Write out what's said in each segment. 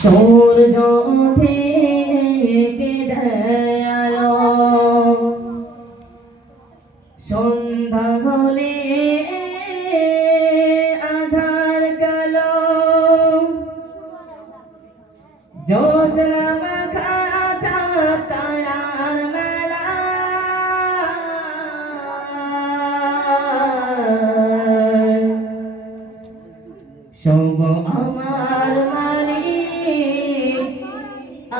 সূর্য ওঠে কে দয়ালো, সন্ধ্যা হলে আধার কালো, জোছনা মাখা চাঁদ তারার মেলা, সব আমার মালিক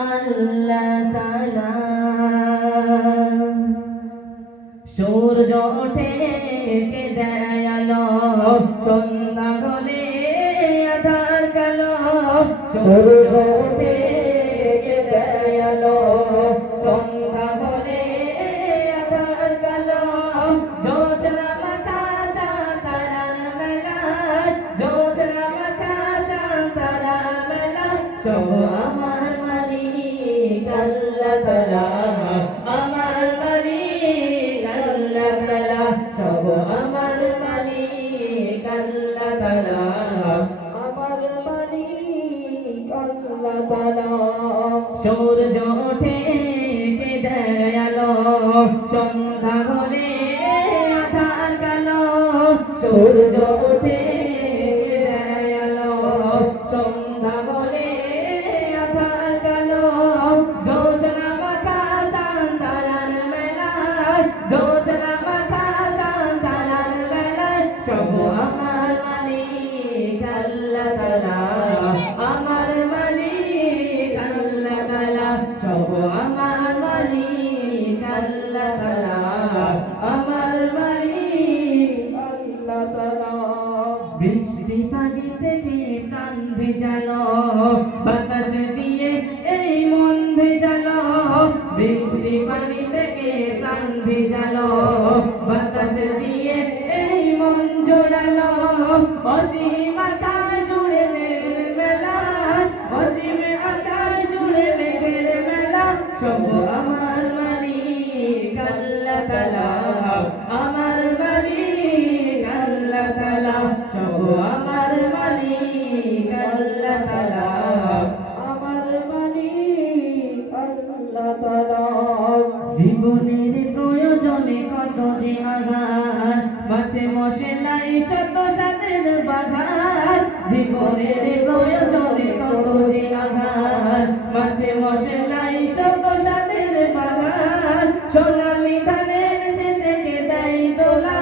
আল্লাহ তাআলা। সূর্য ওঠে কে দয়ালো, সন্ধ্যা হলে আধার কালো, সূর্য ওঠে কে দয়ালো, সন্ধ্যা হলে আধার কালো, জোছনা মাখা চাঁদ তারার মেলা, জোছনা মাখা চাঁদ তারার মেলা, সব আমার মালিক আল্লাহ তাআলা, আমার মালিক আল্লাহ তাআলা, সব আমার মালিক আল্লাহ তাআলা, আমার মালিক আল্লাহ তাআলা। সূর্য ওঠে কে দয়ালো, সন্ধ্যা হলে আধার কালো, সূর্য ওঠে কে দয়ালো, সন্ধ্যা হলে আধার কালো, জোছনা মাখা চাঁদ তারার মেলা, জোছনা মাখা চাঁদ তারার মেলা, সব আমার মালিক আল্লাহ তাআলা, আমার মালিক আল্লাহ তাআলা, সব আমার মালিক আল্লাহ তাআলা, আমার মালিক আল্লাহ তাআলা। বৃষ্টি পানি থেকে প্রাণ ভেজালো, বাতাস দিয়ে এই মন ভেজালো, বৃষ্টি পানি থেকে প্রাণ ভেজালো, বাতাস দিয়ে এই মন জোড়ালো, অসীম আকাশ জুড়ে মেঘের মেলা, অসীম আকাশ জুড়ে মেঘের মেলা, সব আমার মালিক আল্লাহ তাআলা, আমার মালিক আল্লাহ তাআলা, সব আমার মালিক আল্লাহ তাআলা, আমার মালিক আল্লাহ তাআলা। জীবনের প্রয়োজনে কত যে আঘাত, মাছে মশলাই শত সাথের বাঘাত, জীবনের প্রয়োজনে কত যে আঘাত, মাছে মশলাই শত সাথের বাঘাত, সোনালি ধানের শেষে কে দেয় দোলা,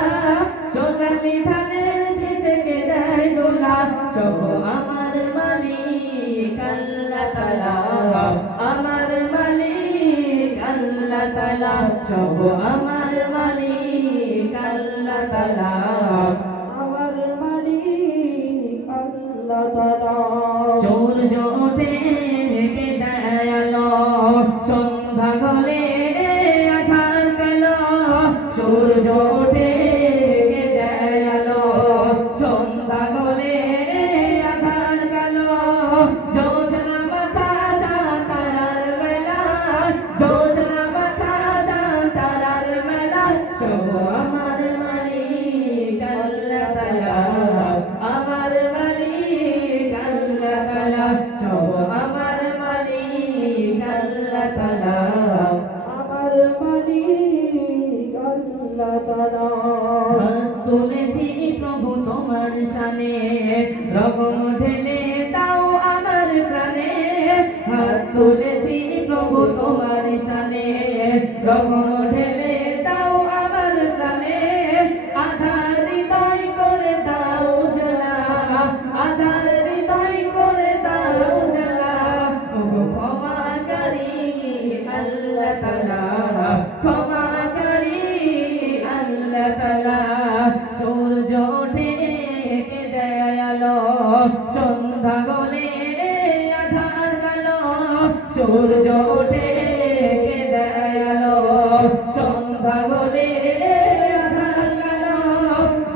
সোনালি ধানের শেষে কে দেয় দোলা, সব আমার মালিক আল্লাহ তাআলা, আমার মালিক আল্লাহ তাআলা, সব আমার মালিক আল্লাহ তাআলা, আমার মালিক আল্লাহ তাআলা। সূর্য ওঠে কে দয়ালো, সন্ধ্যা হলে আধার কালো, সূর্য ওঠে কে দয়ালো, সন্ধ্যা হলে আধার কালো, জোছনা মাখা চাঁদ তারার মেলা, জোছনা মাখা চাঁদ তারার মেলা, সব আমার মালিক আল্লাহ তাআলা, আমার মালিক আল্লাহ তাআলা, সব আমার মালিক আল্লাহ তাআলা, আমার মালিক আল্লাহ তাআলা। হাত তুলেছি প্রভু তোমার শানে, রকম ঢেলে দাও আমার প্রাণে, হাত তুলেছি প্রভু তোমার শানে, রকম ঢেলে দাও আমার প্রাণে, আধার হৃদয় করে দাও উজালা, আধার হৃদয় করে দাও উজালা, ক্ষমাকারী আল্লাহ তাআলা, ক্ষমাকারী আল্লাহ তাআলা। সূর্য ওঠে কে দয়ালো, সন্ধ্যা হলে আধার কালো, সূর্য ওঠে কে দয়ালো, সন্ধ্যা হলে আধার কালো,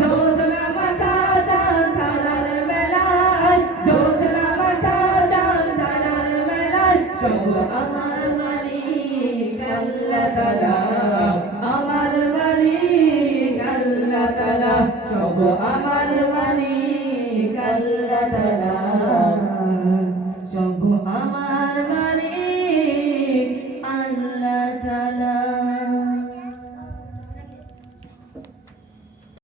জোছনা মাখা চাঁদ তারার মেলা, জোছনা মাখা চাঁদ তারার মেলা, সব আমার মালিক আল্লাহ তাআলা, আমার মালিক আল্লাহ তাআলা, সব আমার মালিক আল্লাহ তাআলা, সব আমার মালিক আল্লাহ তাআলা।